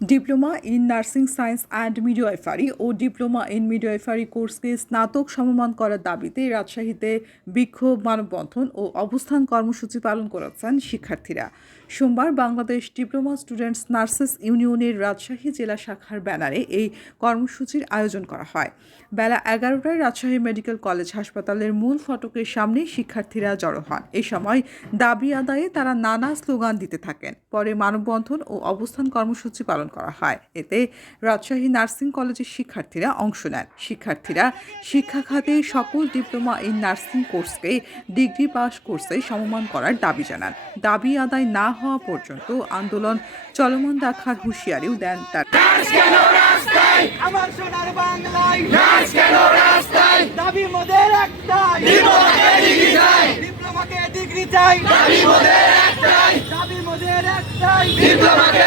Diploma in nursing science and midwifery O diploma in midwifery কোর্সকে স্নাতক সমমান করার দাবিতে রাজশাহীতে বিক্ষোভ, মানববন্ধন ও অবস্থান কর্মসূচি পালন করেছেন শিক্ষার্থীরা। সোমবার বাংলাদেশ ডিপ্লোমা স্টুডেন্টস নার্সেস ইউনিয়নের রাজশাহী জেলা শাখার ব্যানারে এই কর্মসূচির আয়োজন করা হয়। বেলা এগারোটায় রাজশাহী মেডিকেল কলেজ হাসপাতালের মূল ফটকের সামনে শিক্ষার্থীরা জড়ো হন। এ সময় দাবি আদায়ে তারা নানা স্লোগান দিতে থাকেন। পরে মানববন্ধন ও অবস্থান কর্মসূচি পালন করা হয়। এতে রাজশাহী নার্সিং কলেজের শিক্ষার্থীরা অংশ নেন। শিক্ষার্থীরা শিক্ষা খাতে সকল ডিপ্লোমা ইন নার্সিং কোর্সকে ডিগ্রি পাস কোর্সে সমমান করার দাবি জানান। দাবি আদায় না হওয়া পর্যন্ত আন্দোলন চলমান রাখার হুঁশিয়ারিও দেন তার। আমার সোনার বাংলায়। নাচ কেন রাস্তায়? দাবি মোদের একটাই। ডিপ্লোমাকে ডিগ্রি চাই। দাবি মোদের একটাই। দাবি মোদের একটাই। ডিপ্লোমাকে